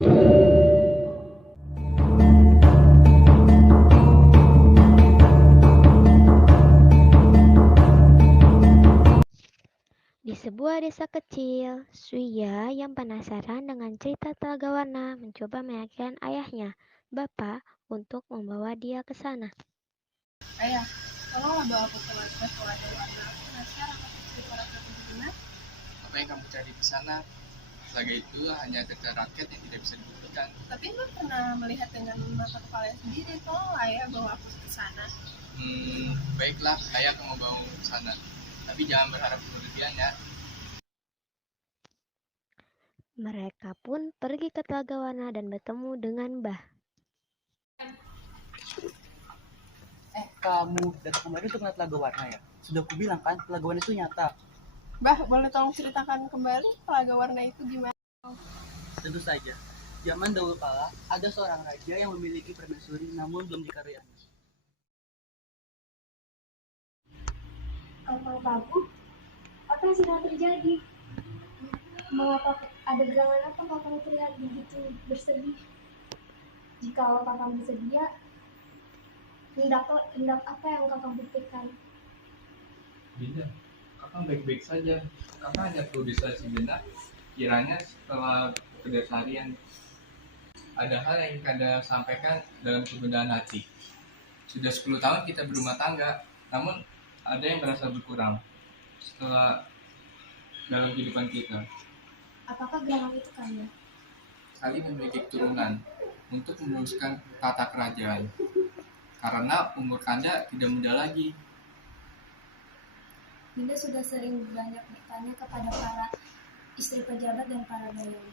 Di sebuah desa kecil, Suya yang penasaran dengan cerita Telaga Warna mencoba meyakinkan ayahnya, Bapak, untuk membawa dia ke sana. Ayah, tolonglah bawa aku ke Telaga Warna. Aku penasaran apa itu para prajurit benar. Apa yang kamu cari di sana? Telaga itu hanya cerita rakyat yang tidak bisa dibuktikan. Tapi gue pernah melihat dengan mata kepala sendiri. Tolonglah ya bawa aku ke sana. Baiklah, ayah akan membawa ke sana. Tapi jangan berharap berlebihan ya. Mereka pun pergi ke Telaga Warna dan bertemu dengan Mbah. Kamu datang kembali untuk melihat Telaga Warna ya? Sudah aku bilang kan, Telaga Warna itu nyata. Bah, boleh tolong ceritakan kembali Telaga Warna itu gimana? Tentu saja. Zaman dahulu kala, ada seorang raja yang memiliki permaisuri namun belum dikaruniai. Kakang Prabu, apa yang sedang terjadi? Mengapa ada gerangan apa kakang terlihat begitu bersedih? Jika kakang bersedia, tindak apa yang kakang buktikan? Dinda, kakak baik-baik saja. Kakak hanya perlu distraksi sejenak. Kiranya setelah keseharian ada hal yang ingin Kanda sampaikan dalam kebenaran hati. Sudah 10 tahun kita berumah tangga, namun ada yang merasa berkurang setelah dalam kehidupan kita. Apakah gerangan itu Kanda? Kali memiliki keturunan untuk meneruskan tata kerajaan. Karena umur Kanda tidak muda lagi. Dinda sudah sering banyak bertanya kepada para istri pejabat dan para bayawan.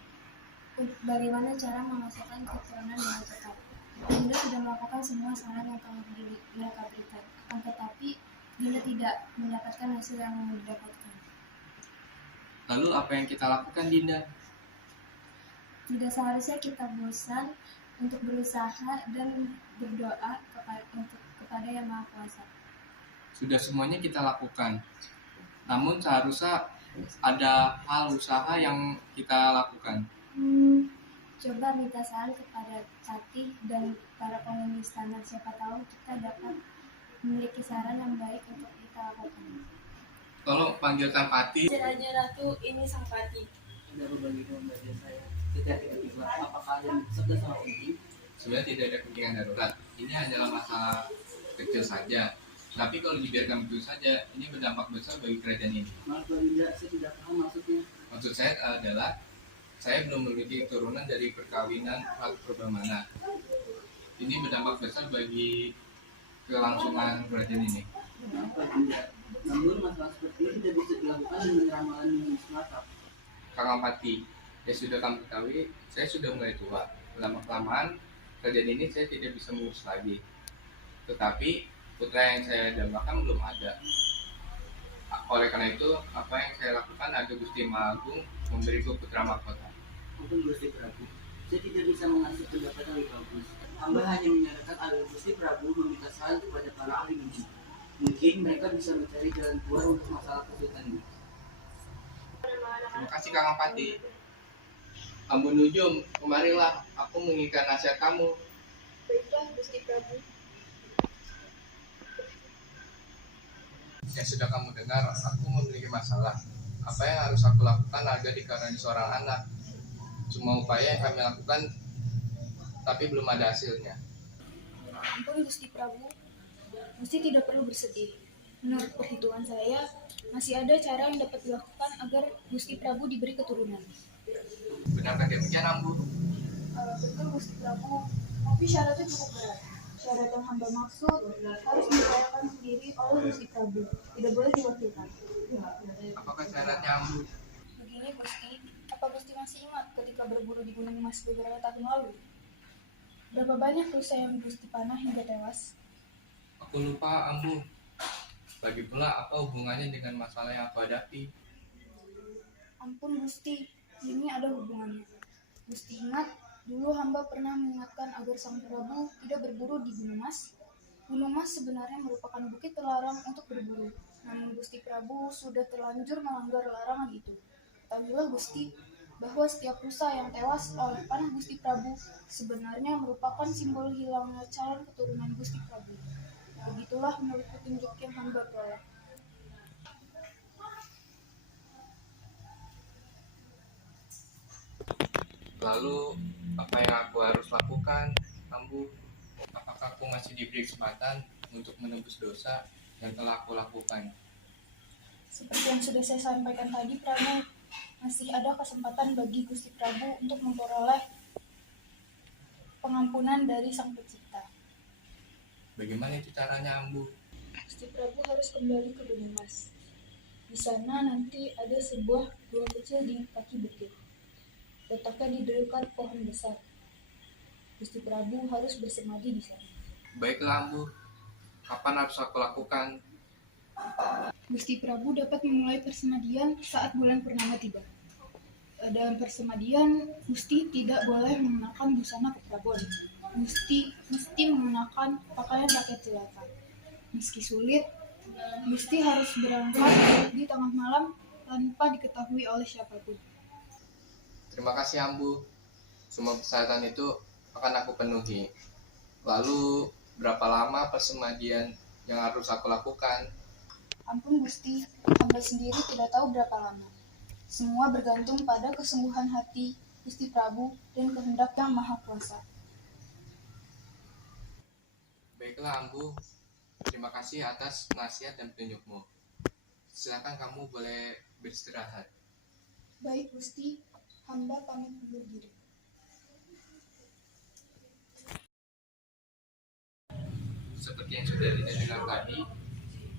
Bagaimana cara menghasilkan keturunan dengan cepat? Dinda sudah melakukan semua saran yang telah mereka berikan. Akan tetapi, Dinda tidak mendapatkan hasil yang didapatkan. Lalu apa yang kita lakukan, Dinda? Tidak seharusnya kita bosan untuk berusaha dan berdoa kepada Yang Maha Kuasa. Sudah semuanya kita lakukan. Namun seharusnya ada hal usaha yang kita lakukan. Coba minta saran kepada Patih dan para penghuni istana. Siapa tahu kita dapat memiliki saran yang baik untuk kita lakukan. Tolong panggilkan Patih. Raja Ratu, ini sang Patih. Ada berbagi pembelajaran saya. Setiap tiba-tiba, apa kalian sedang sama penting? Sudah tidak ada kepentingan darurat. Ini hanyalah masalah kecil saja. Tapi kalau dibiarkan begitu saja, ini berdampak besar bagi kerajaan ini. Maaf Dinda, saya tidak paham maksudnya. Maksud saya adalah saya belum memiliki keturunan dari perkawinan Ratu Purbamana. Ini berdampak besar bagi kelangsungan kerajaan ini. Kenapa Dinda? Namun masalah seperti ini tidak bisa dilakukan dengan ramalan yang semata. Kakang Pati, ya sudah kamu ketahui, saya sudah mulai tua. Lama-kelamaan kerajaan ini saya tidak bisa mengurus lagi. Tetapi putra yang saya dambakan belum ada. Oleh karena itu, apa yang saya lakukan agar Gusti Maha Agung memberiku putra mahkota. Ampun Gusti Prabu, saya tidak bisa mengasih pendapat yang lebih bagus. Hamba hanya menyarankan agar Gusti Prabu meminta saran kepada para ahli nujum. Mungkin mereka bisa mencari jalan keluar untuk masalah kesulitan ini. Terima kasih Kakang Pati. Ambu Nujum, kemarilah, aku menginginkan nasihat kamu. Baiklah, Gusti Prabu. Yang sudah kamu dengar, aku memiliki masalah. Apa yang harus aku lakukan agar dikaruniai seorang anak? Semua upaya yang kami lakukan, tapi belum ada hasilnya. Ampun Gusti Prabu, Gusti tidak perlu bersedih. Menurut perhitungan saya, masih ada cara yang dapat dilakukan agar Gusti Prabu diberi keturunan. Benarkah demikian, Ambu? Betul Gusti Prabu, tapi syaratnya cukup berat. Syarat yang hamba maksud harus dibayarkan sendiri oleh Gusti Prabu, tidak boleh diwakilkan. Apakah syaratnya, Ambu? Begini Gusti, apa Gusti masih ingat ketika berburu di Gunung Mas beberapa tahun lalu? Berapa banyak rusa yang Gusti panah hingga tewas? Aku lupa, Ambu. Lagi pula, apa hubungannya dengan masalah yang aku hadapi? Ampun Gusti, ini ada hubungannya. Gusti ingat, dulu hamba pernah mengingatkan agar sang Prabu tidak berburu di Gunung Mas. Gunung Mas sebenarnya merupakan bukit terlarang untuk berburu. Namun Gusti Prabu sudah terlanjur melanggar larangan itu. Ketahuilah Gusti, bahwa setiap rusa yang tewas oleh panah Gusti Prabu sebenarnya merupakan simbol hilangnya calon keturunan Gusti Prabu. Begitulah menurut petunjuk yang hamba peroleh. Lalu, apa yang aku harus lakukan, Ambu? Apakah aku masih diberi kesempatan untuk menebus dosa yang telah aku lakukan? Seperti yang sudah saya sampaikan tadi, Prabu, masih ada kesempatan bagi Gusti Prabu untuk memperoleh pengampunan dari Sang Pencipta. Bagaimana itu caranya, Ambu? Gusti Prabu harus kembali ke Gunung Mas. Di sana nanti ada sebuah gua kecil di kaki bukit. Letaknya di dekat pohon besar. Gusti Prabu harus bersemadi di sana. Baiklah, Ambu. Kapan harus aku lakukan? Gusti Prabu dapat memulai persemadian saat bulan purnama tiba. Dalam persemadian, Gusti tidak boleh mengenakan busana keprabuan. Mesti mengenakan pakaian rakyat jelata. Meski sulit, Gusti harus berangkat di tengah malam tanpa diketahui oleh siapapun. Terima kasih, Ambu. Semua persyaratan itu akan aku penuhi. Lalu, berapa lama persemadian yang harus aku lakukan? Ampun Gusti, hamba sendiri tidak tahu berapa lama. Semua bergantung pada kesungguhan hati Gusti Prabu dan kehendak Yang Maha Kuasa. Baiklah, Ambu. Terima kasih atas nasihat dan petunjukmu. Silakan kamu boleh beristirahat. Baik Gusti, hamba pamit undur diri. Seperti yang sudah didengar tadi,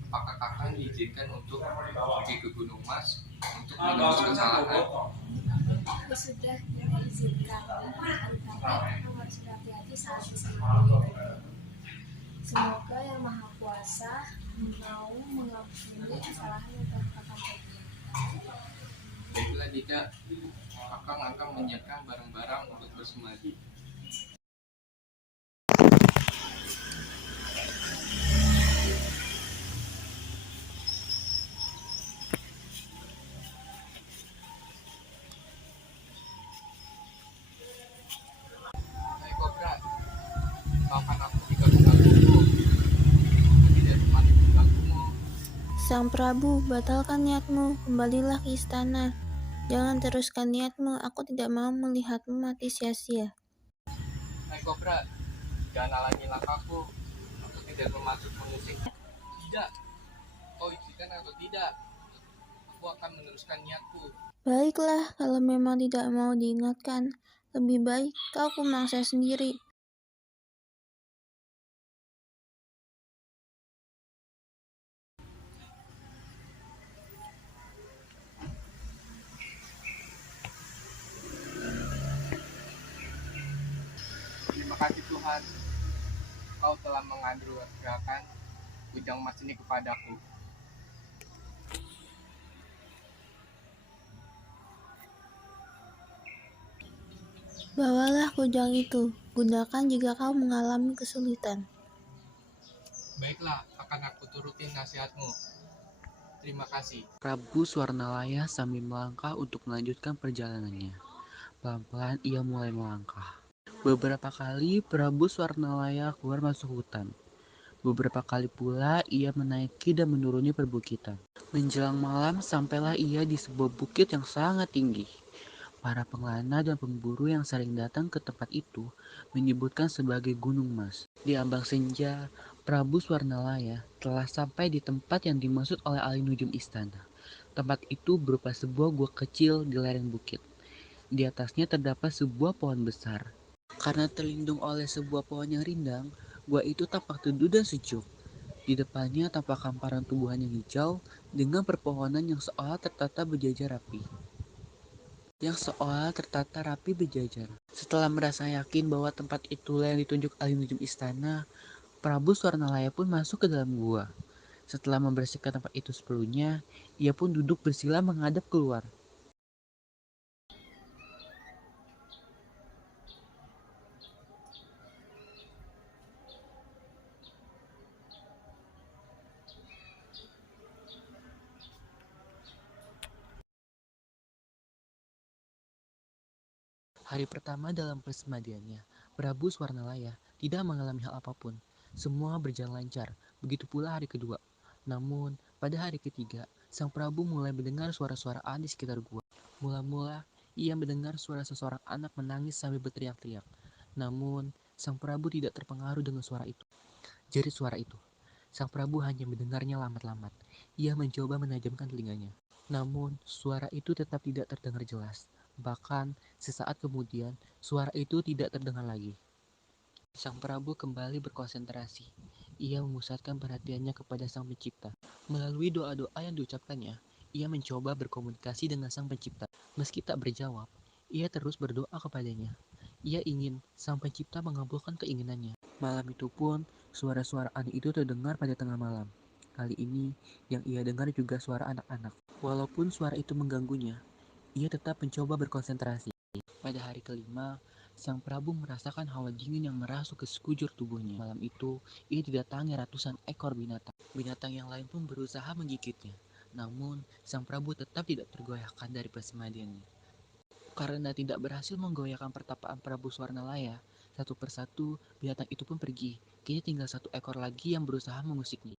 apakah kakak diizinkan untuk pergi ke Gunung Mas untuk menebus kesalahan? Ya sudah tidak izinkan, tapi kamu harus berhati-hati saat bersemadi. Semoga Yang Maha Kuasa mau mengampuni kesalahan yang telah kakak perbuat. Baiklah, tidak. Kakak akan menyiapkan barang-barang untuk bersemadi. Hai Kobra, maafkan aku jika mengganggumu. Aku tidak sempat mengganggumu. Sang Prabu, batalkan niatmu, kembalilah ke istana. Jangan teruskan niatmu, aku tidak mau melihatmu mati sia-sia. Hai Kobra, jangan halangi langkahku. Aku tidak bermaksud mengusik. Tidak, kau izinkan atau tidak? Aku akan meneruskan niatku. Baiklah, kalau memang tidak mau diingatkan, lebih baik kau kumangsa sendiri. Terima kasih Tuhan, kau telah menganugerahkan kujang emas ini kepadaku. Bawalah kujang itu, gunakan jika kau mengalami kesulitan. Baiklah, akan aku turutin nasihatmu. Terima kasih. Prabu Swarnalaya sambil melangkah untuk melanjutkan perjalanannya. Pelan-pelan ia mulai melangkah. Beberapa kali Prabu Swarnalaya keluar masuk hutan. Beberapa kali pula ia menaiki dan menuruni perbukitan. Menjelang malam sampailah ia di sebuah bukit yang sangat tinggi. Para pengelana dan pemburu yang sering datang ke tempat itu menyebutkan sebagai Gunung Mas. Di ambang senja, Prabu Swarnalaya telah sampai di tempat yang dimaksud oleh ahli nujum istana. Tempat itu berupa sebuah gua kecil di lereng bukit. Di atasnya terdapat sebuah pohon besar. Karena terlindung oleh sebuah pohon yang rindang, gua itu tampak teduh dan sejuk. Di depannya tampak hamparan tumbuhan yang hijau dengan perpohonan yang seolah tertata berjajar. Setelah merasa yakin bahwa tempat itulah yang ditunjuk ahli nujum istana, Prabu Swarnalaya pun masuk ke dalam gua. Setelah membersihkan tempat itu sepenuhnya, ia pun duduk bersila menghadap keluar. Hari pertama dalam persemadiannya, Prabu Swarnalaya tidak mengalami hal apapun. Semua berjalan lancar, begitu pula hari kedua. Namun, pada hari ketiga, Sang Prabu mulai mendengar suara-suara aneh di sekitar gua. Mula-mula, ia mendengar suara seseorang anak menangis sambil berteriak-teriak. Namun, Sang Prabu tidak terpengaruh dengan suara itu. Jerit suara itu. Sang Prabu hanya mendengarnya lambat-lambat. Ia mencoba menajamkan telinganya. Namun, suara itu tetap tidak terdengar jelas. Bahkan, sesaat kemudian, suara itu tidak terdengar lagi. Sang Prabu kembali berkonsentrasi. Ia memusatkan perhatiannya kepada Sang Pencipta. Melalui doa-doa yang diucapkannya, ia mencoba berkomunikasi dengan Sang Pencipta. Meski tak berjawab, ia terus berdoa kepadanya. Ia ingin Sang Pencipta mengabulkan keinginannya. Malam itu pun, suara-suara aneh itu terdengar pada tengah malam. Kali ini, yang ia dengar juga suara anak-anak. Walaupun suara itu mengganggunya, ia tetap mencoba berkonsentrasi. Pada hari kelima, Sang Prabu merasakan hawa dingin yang merasuk ke sekujur tubuhnya. Malam itu, ia didatangi ratusan ekor binatang. Binatang yang lain pun berusaha menggigitnya. Namun, Sang Prabu tetap tidak tergoyahkan dari persemadiannya. Karena tidak berhasil menggoyahkan pertapaan Prabu Swarnalaya, satu persatu binatang itu pun pergi. Kini tinggal satu ekor lagi yang berusaha mengusiknya.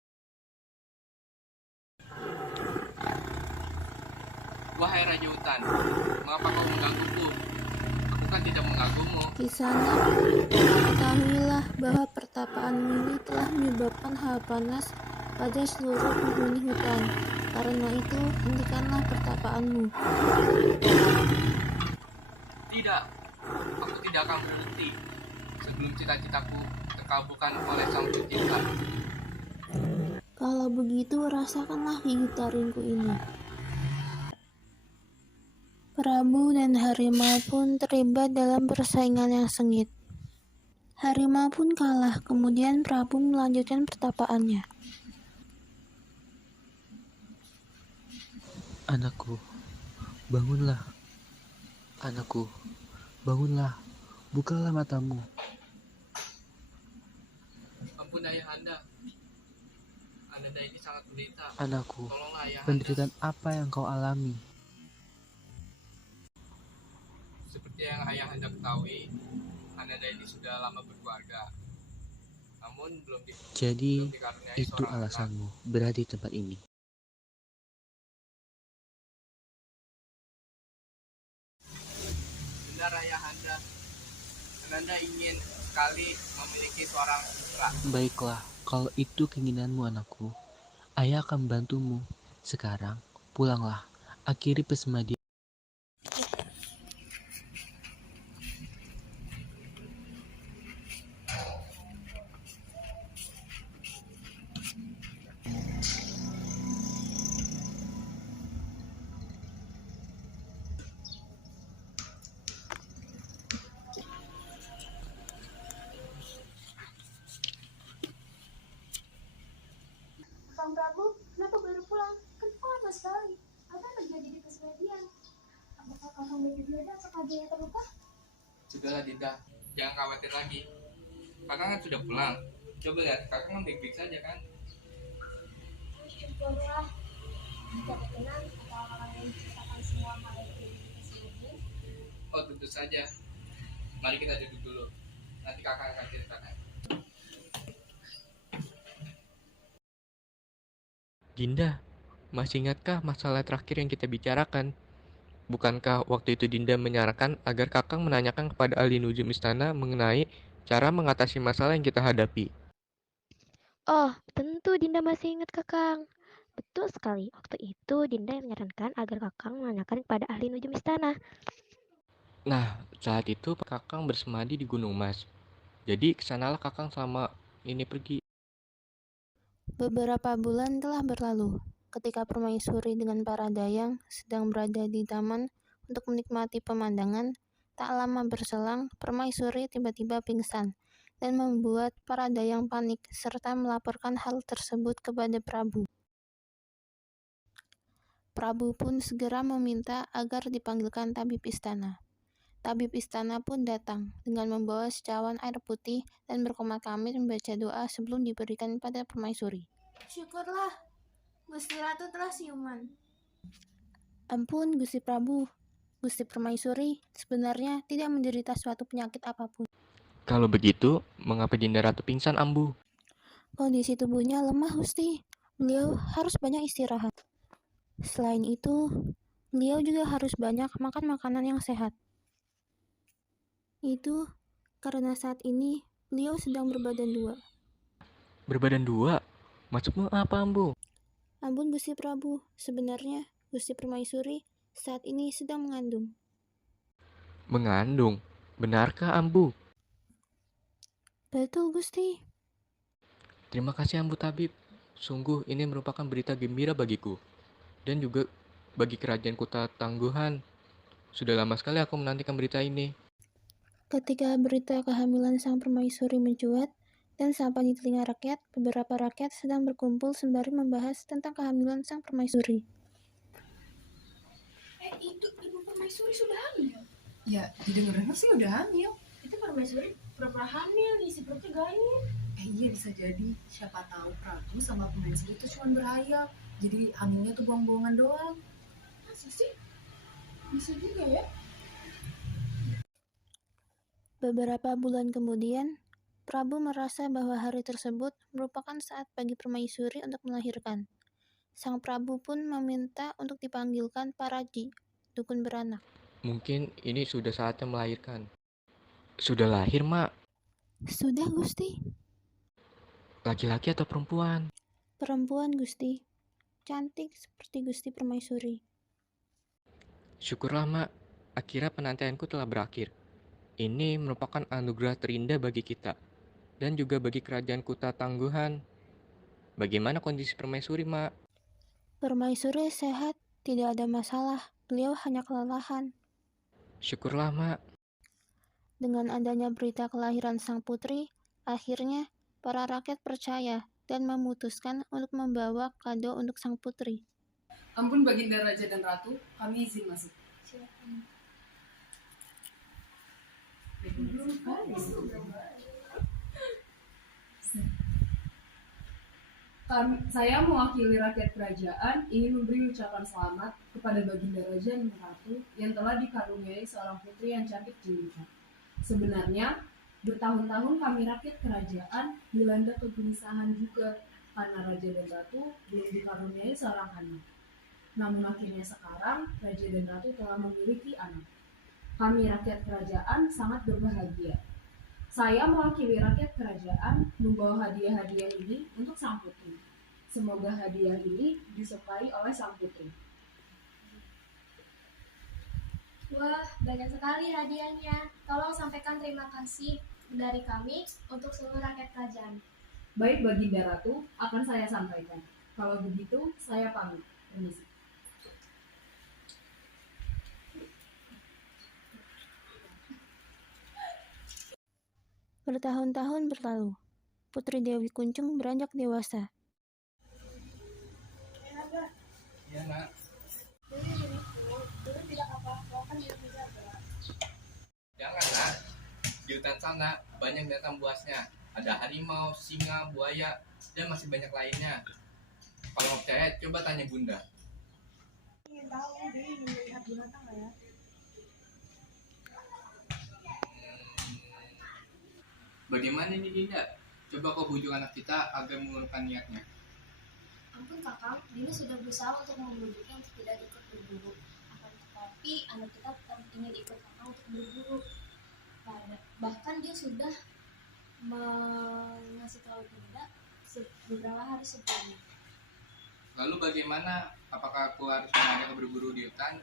Wahai Raja Hutan, mengapa kau menggangguku? Aku kan tidak mengganggumu. Kisana, ketahuilah bahwa pertapaanmu ini telah menyebabkan hawa panas pada seluruh penghuni hutan. Karena itu, hentikanlah pertapaanmu. Tidak, aku tidak akan berhenti sebelum cita-citaku terkabulkan oleh Sang Pencipta. Kalau begitu, rasakanlah gigi taringku ini. Prabu dan harimau pun terlibat dalam persaingan yang sengit. Harimau pun kalah, kemudian Prabu melanjutkan pertapaannya. Anakku, bangunlah. Anakku, bangunlah. Bukalah matamu. Ampun Ayahanda, Ananda ini sangat menderita. Anakku, Tolonglah Ayahanda. penderitaan apa yang kau alami? Seperti yang Ayahanda ketahui, Ananda ini sudah lama berkeluarga. Namun belum Jadi, dikaruniai itu seorang anak. alasanmu berada di tempat ini. Benar Ayahanda, Ananda ingin sekali memiliki seorang putra. Baiklah, kalau itu keinginanmu anakku, ayah akan membantumu. Sekarang, pulanglah. Akhiri persemadian. Kang Prabu, kenapa baru pulang? Kan kau lama sekali. Apa yang terjadi di persemadian? Apakah Kakang baik-baik saja atau ada yang terluka? Sudahlah Dinda, jangan khawatir lagi. Kakak kan sudah pulang. Coba lihat, kakak kan baik-baik saja kan? Syukurlah. Jika berkenan, apakah Kakang ingin menceritakan semua hal yang terjadi di persemadian? Oh tentu saja. Mari kita duduk dulu. Nanti kakak akan ceritakan. Dinda, masih ingatkah masalah terakhir yang kita bicarakan? Bukankah waktu itu Dinda menyarankan agar Kakang menanyakan kepada ahli nujum istana mengenai cara mengatasi masalah yang kita hadapi? Oh, tentu Dinda masih ingat Kakang. Betul sekali, waktu itu Dinda yang menyarankan agar Kakang menanyakan kepada ahli nujum istana. Nah, saat itu Kakang bersemadi di Gunung Mas. Jadi kesanalah Kakang sama ini pergi. Beberapa bulan telah berlalu, ketika permaisuri dengan para dayang sedang berada di taman untuk menikmati pemandangan. Tak lama berselang, permaisuri tiba-tiba pingsan dan membuat para dayang panik serta melaporkan hal tersebut kepada Prabu. Prabu pun segera meminta agar dipanggilkan tabib istana. Tabib istana pun datang dengan membawa secawan air putih dan berkomat-kamit membaca doa sebelum diberikan pada permaisuri. Syukurlah, Gusti Ratu telah siuman. Ampun, Gusti Prabu. Gusti Permaisuri sebenarnya tidak menderita suatu penyakit apapun. Kalau begitu, mengapa Dinda Ratu pingsan, Ambu? Kondisi tubuhnya lemah, Gusti. Beliau harus banyak istirahat. Selain itu, beliau juga harus banyak makan makanan yang sehat. Itu karena saat ini beliau sedang berbadan dua. Berbadan dua? Maksudmu apa, Ambu? Ampun Gusti Prabu, sebenarnya Gusti Permaisuri saat ini sedang mengandung. Mengandung? Benarkah, Ambu? Betul Gusti. Terima kasih, Ambu Tabib. Sungguh ini merupakan berita gembira bagiku. Dan juga bagi kerajaan Kota Tangguhan. Sudah lama sekali aku menantikan berita ini. Ketika berita kehamilan sang permaisuri mencuat dan sampai di telinga rakyat, beberapa rakyat sedang berkumpul sembari membahas tentang kehamilan sang permaisuri. Itu ibu permaisuri sudah hamil. Ya, didengar-dengar sih udah hamil. Itu permaisuri pura-pura hamil, isi perutnya gayung. Iya bisa jadi. Siapa tahu Prabu sama permaisuri itu cuma berhayal. Jadi hamilnya tuh bohong-bohongan doang. Masa sih? Bisa juga ya. Beberapa bulan kemudian, Prabu merasa bahwa hari tersebut merupakan saat bagi permaisuri untuk melahirkan. Sang Prabu pun meminta untuk dipanggilkan Paraji, dukun beranak. Mungkin ini sudah saatnya melahirkan. Sudah lahir, Mak? Sudah Gusti. Laki-laki atau perempuan? Perempuan Gusti. Cantik seperti Gusti Permaisuri. Syukurlah, Mak. Akhirnya penantianku telah berakhir. Ini merupakan anugerah terindah bagi kita. Dan juga bagi kerajaan Kota Tangguhan. Bagaimana kondisi permaisuri, Mak? Permaisuri sehat, tidak ada masalah. Beliau hanya kelelahan. Syukurlah, Mak. Dengan adanya berita kelahiran sang putri, akhirnya para rakyat percaya dan memutuskan untuk membawa kado untuk sang putri. Ampun Baginda Raja dan Ratu, kami izin masuk. Saya mewakili rakyat kerajaan ingin memberi ucapan selamat kepada Baginda Raja dan Ratu yang telah dikaruniai seorang putri yang cantik jelita. Sebenarnya, bertahun-tahun kami rakyat kerajaan dilanda kegelisahan juga karena Raja dan Ratu belum dikaruniai seorang anak. Namun akhirnya sekarang Raja dan Ratu telah memiliki anak. Kami rakyat kerajaan sangat berbahagia. Saya mewakili rakyat kerajaan membawa hadiah-hadiah ini untuk sang putri. Semoga hadiah ini disukai oleh sang putri. Wah, banyak sekali hadiahnya. Tolong sampaikan terima kasih dari kami untuk seluruh rakyat kerajaan. Baik Baginda Ratu, akan saya sampaikan. Kalau begitu, saya pamit. Permisi. Bertahun-tahun berlalu, Putri Dewi Kuncung beranjak dewasa. Iya, Nak. Jangan, Nak. Di hutan sana banyak binatang buasnya. Ada harimau, singa, buaya, dan masih banyak lainnya. Kalau mau percaya, coba tanya Bunda. Bagaimana ini, Dinda? Coba kau bujuk anak kita agar mengurungkan niatnya. Ampun kakak, Dina sudah berusaha untuk membujuknya untuk tidak ikut berburu. Akan tetapi anak kita tetap ingin ikut kakak untuk berburu. Bahkan dia sudah mengasih tahu Dinda beberapa hari sebelumnya. Lalu bagaimana? Apakah aku harus mengajak berburu di hutan?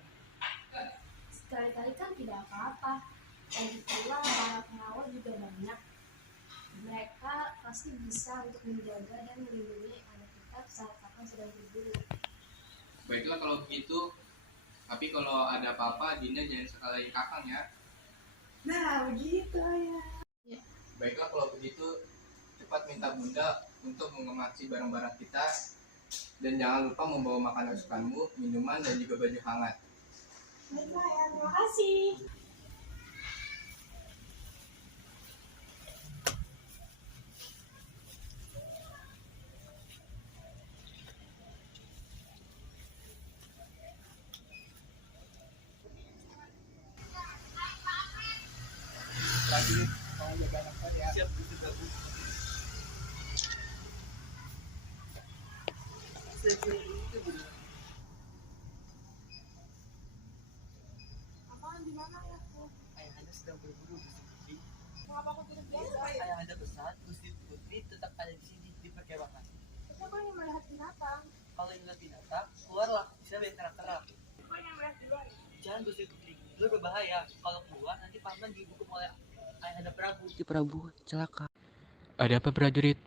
Sekali-kali kan tidak apa-apa. Lagi pula para pengawal juga banyak. Mereka pasti bisa untuk menjaga dan melindungi anak kita saat kakak sedang berburu. Baiklah kalau begitu. Tapi kalau ada apa-apa, Dinda jangan sekali kakang ya. Nah, begitu ya. Baiklah kalau begitu, cepat minta Bunda untuk mengemasi barang-barang kita. Dan jangan lupa membawa makanan kesukaanmu, minuman, dan juga baju hangat. Baiklah ya, terima kasih. Siap, Gusti Prabu. Sejauh ini kebenaran. Ayahanda sedang berburu, Gusti Putri. Ayahanda pesan Gusti Putri tetap ada di sini di perkemahan. Siapa yang melihat binatang? Kalau ingat binatang, keluarlah. Siapa yang terang-terang? Siapa yang melihat duluan? Jangan, Gusti Putri. Lu berbahaya. Kalau keluar nanti paman dihukum oleh Ayahanda Prabu. Gusti Prabu celaka. Ada apa prajurit?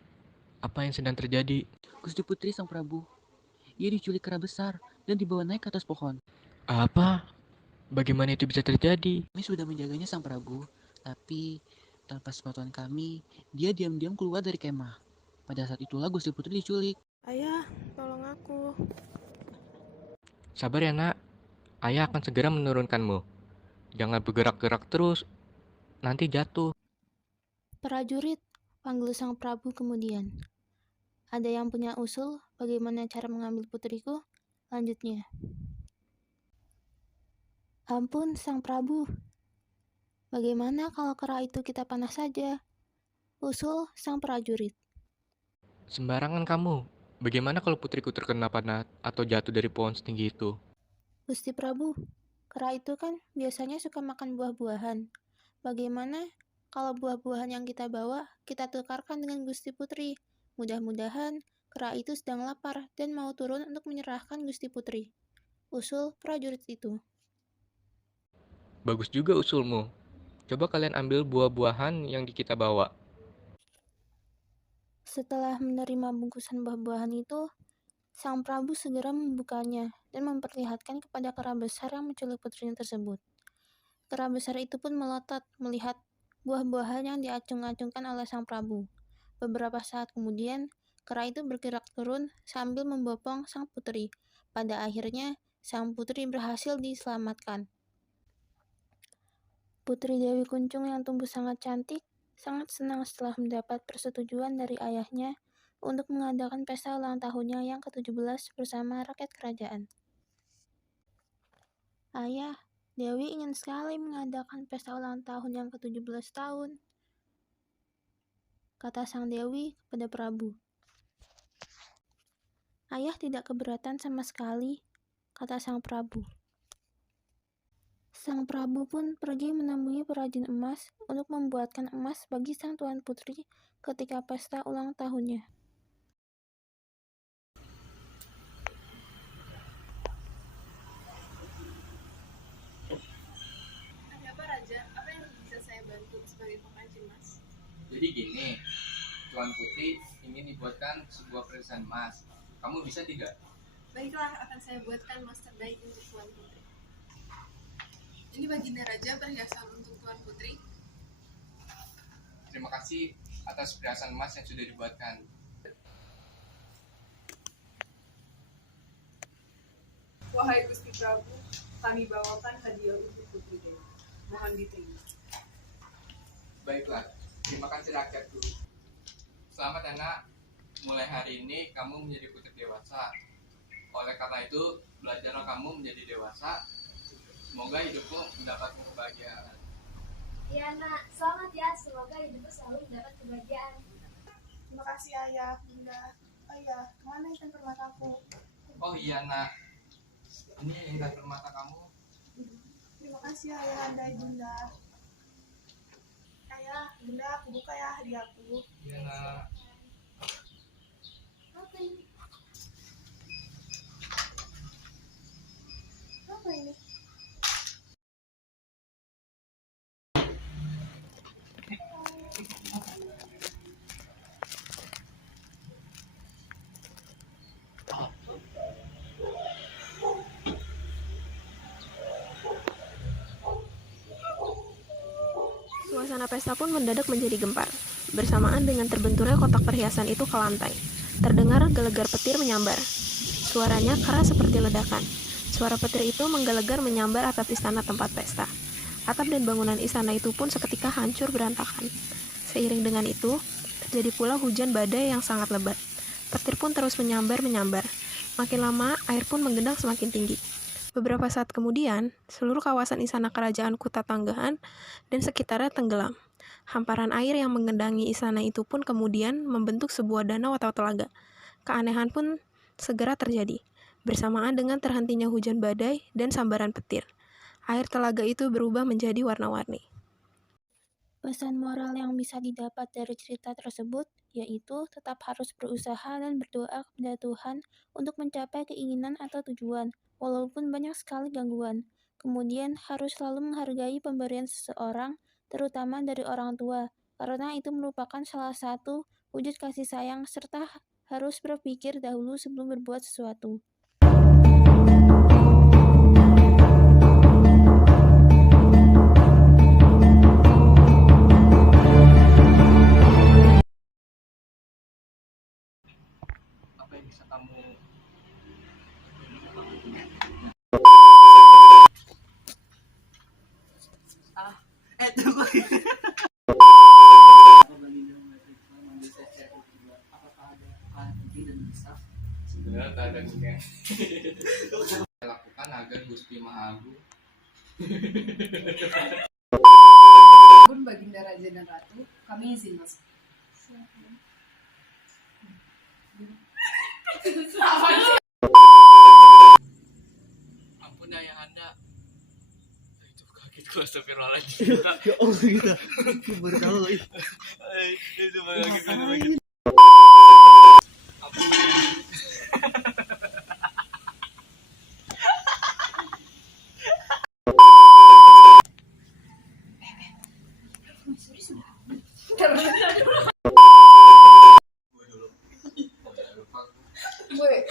Apa yang sedang terjadi? Gusti Putri Sang Prabu. Ia diculik kera besar dan dibawa naik ke atas pohon. Apa? Bagaimana itu bisa terjadi? Kami sudah menjaganya Sang Prabu, tapi tanpa sepengetahuan kami, dia diam-diam keluar dari kemah. Pada saat itulah Gusti Putri diculik. Ayah, tolong aku. Sabar ya nak, ayah akan segera menurunkanmu. Jangan bergerak-gerak terus, nanti jatuh. Prajurit, panggil Sang Prabu kemudian. Ada yang punya usul bagaimana cara mengambil putriku? Lanjutnya. Ampun, Sang Prabu. Bagaimana kalau kera itu kita panah saja? Usul sang prajurit. Sembarangan kamu. Bagaimana kalau putriku terkena panah atau jatuh dari pohon setinggi itu? Gusti Prabu, kera itu kan biasanya suka makan buah-buahan. Bagaimana kalau buah-buahan yang kita bawa kita tukarkan dengan Gusti Putri? Mudah-mudahan kera itu sedang lapar dan mau turun untuk menyerahkan Gusti Putri. Usul prajurit itu. Bagus juga usulmu. Coba kalian ambil buah-buahan yang kita bawa. Setelah menerima bungkusan buah-buahan itu, Sang Prabu segera membukanya dan memperlihatkan kepada kera besar yang menculik putrinya tersebut. Kera besar itu pun melotot melihat buah-buahan yang diacung-acungkan oleh Sang Prabu. Beberapa saat kemudian, kera itu bergerak turun sambil membopong sang putri. Pada akhirnya, sang putri berhasil diselamatkan. Putri Dewi Kuncung yang tumbuh sangat cantik, sangat senang setelah mendapat persetujuan dari ayahnya untuk mengadakan pesta ulang tahunnya yang ke-17 bersama rakyat kerajaan. Ayah, Dewi ingin sekali mengadakan pesta ulang tahun yang ke-17 tahun, kata sang Dewi kepada Prabu. Ayah tidak keberatan sama sekali, kata sang Prabu. Sang Prabu pun pergi menemui perajin emas untuk membuatkan emas bagi sang tuan putri ketika pesta ulang tahunnya. Ada apa Raja? Apa yang bisa saya bantu sebagai pengrajin emas? Jadi gini, Tuan Putri ingin dibuatkan sebuah perhiasan emas. Kamu bisa tidak? Baiklah, akan saya buatkan emas terbaik untuk Tuan Putri. Ini baginda Raja perhiasan untuk Tuan Putri. Terima kasih atas perhiasan emas yang sudah dibuatkan. Wahai Gusti Prabu, kami bawakan hadiah untuk Putri Dewi. Mohon diterima. Baiklah, terima kasih rakyatku. Selamat anak, mulai hari ini kamu menjadi putri dewasa. Oleh karena itu, belajarlah kamu menjadi dewasa. Semoga hidupmu mendapat kebahagiaan. Iya nak, selamat ya. Semoga hidupmu selalu mendapat kebahagiaan. Terima kasih ayah, bunda. Ayah, mana ikan permataku? Oh iya nak, ini indah permata kamu. Terima kasih ayah, anda bunda. Ayah, bunda, aku buka ya hadiahku. Iya nak. Apa ini? Apa ini? Suasana pesta pun mendadak menjadi gempar. Bersamaan dengan terbenturnya kotak perhiasan itu ke lantai, terdengar gelegar petir menyambar. Suaranya keras seperti ledakan. Suara petir itu menggelegar menyambar atap istana tempat pesta. Atap dan bangunan istana itu pun seketika hancur berantakan. Seiring dengan itu, terjadi pula hujan badai yang sangat lebat. Petir pun terus menyambar-menyambar. Makin lama, air pun menggenang semakin tinggi. Beberapa saat kemudian, seluruh kawasan istana kerajaan Kuta Tanggahan dan sekitarnya tenggelam. Hamparan air yang menggenangi istana itu pun kemudian membentuk sebuah danau atau telaga. Keanehan pun segera terjadi, bersamaan dengan terhentinya hujan badai dan sambaran petir. Air telaga itu berubah menjadi warna-warni. Pesan moral yang bisa didapat dari cerita tersebut yaitu tetap harus berusaha dan berdoa kepada Tuhan untuk mencapai keinginan atau tujuan, walaupun banyak sekali gangguan. Kemudian harus selalu menghargai pemberian seseorang, terutama dari orang tua, karena itu merupakan salah satu wujud kasih sayang, serta harus berpikir dahulu sebelum berbuat sesuatu. Apa yang bisa kamu Tunggu. Apakah ada hal penting dan besar? sebenarnya tak ada gunanya lakukan agar Gusti Maha Agung Pun Baginda Raja dan Ratu, kami izin masuk. ampun ayahanda itu kaget gua astagfirullahaladzim Ya Allah kita baru tahu itu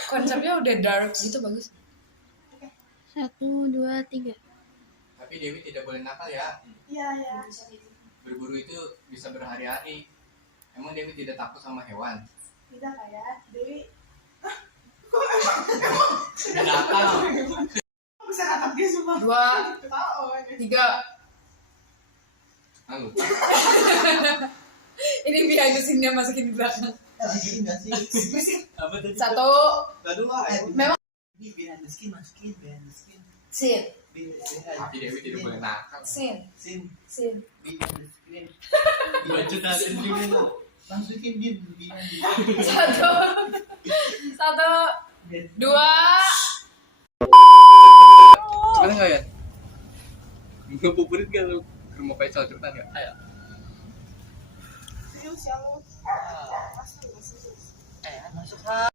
Konsepnya udah dark gitu, bagus. 1, 2, 3. tapi Dewi tidak boleh nakal ya. Iya. Berburu itu bisa berhari-hari. Emang Dewi tidak takut sama hewan? Tidak kayak Dewi. Tidak nakal. Bisa natap dia semua. 2, 3. Lalu Ini behind the scene-nya masukin di belakang. lagi enggak sih? Apa tadi? 1, Memang ini behind the skin masukin behind the skin. scene, tapi Dewi tidak boleh nakal. scene, Sin scene. behind the screen. Baca sendiri lah. Masukin din behind the 1, 2. Cepetan nggak ya? Ngepupurit nggak lu? Ke rumah Faisal cepetan nggak? Ayo. Serius ya lu. masuk ha.